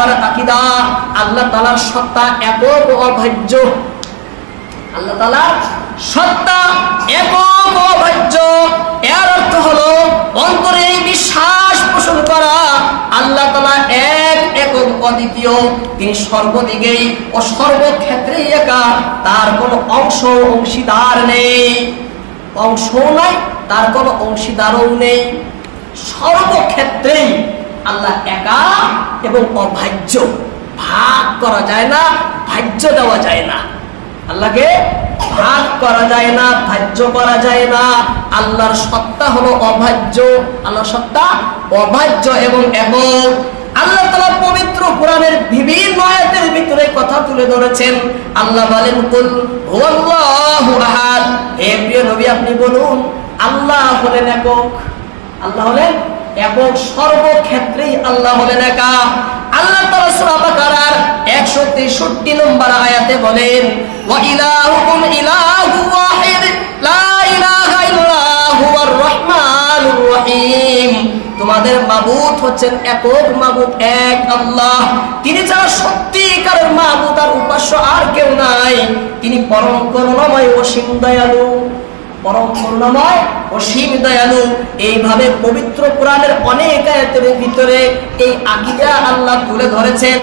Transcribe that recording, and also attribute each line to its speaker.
Speaker 1: নম্বর আকিদা, আল্লাহ তালার সত্তা একক অভাজ্য। আল্লাহ তালার সত্তা একক অভাজ্য। এর অর্থ হলো, অন্তরে বিশ্বাস পোষণ করা আল্লাহ তালা এক একক অদ্বিতীয়। তিনি সর্বদিকেই ও সর্বক্ষেত্রেই একা তার কোনো অংশ অংশীদার নেই। অংশও নাই, তার কোনো অংশীদারও নেই। সর্বক্ষেত্রেই আল্লাহ একা এবং অভাজ্য। ভাগ করা যায় না, ভাজ্য দেওয়া যায় না। আল্লাহকে ভাগ করা যায় না, ভাজ্য করা যায় না। আল্লাহর সত্তা হলো অভাজ্য। আল্লাহর সত্তা অভাজ্য এবং একক আল্লাহ তালা পবিত্র কোরআনের বিভিন্ন আয়াতের ভিতরে কথা তুলে ধরেছেন। আল্লাহ বলেন, কুল হুয়াল্লাহু আহাদ। হে প্রিয় নবী, আপনি বলুন, আল্লাহ হলেন একক। আল্লাহ হলেন একক সর্বক্ষেত্রেই আল্লাহ হলেন একা। আল্লাহ তাআলা সূরা বাকারার 163 নম্বর আয়াতে বলেন, ওয়া রহিম। তোমাদের মাবুদ হচ্ছেন একক মাবুদ, এক আল্লাহ। তিনি যারা সত্যিকারের মাবুদ আর উপাস্য আর কেউ নাই। তিনি পরম করুণাময় অসীম দয়ালু। অসীম এইভাবে পবিত্র কোরআনের অনেক আয়াতের ভিতরে এই আকিদা আল্লাহ তুলে ধরেছেন।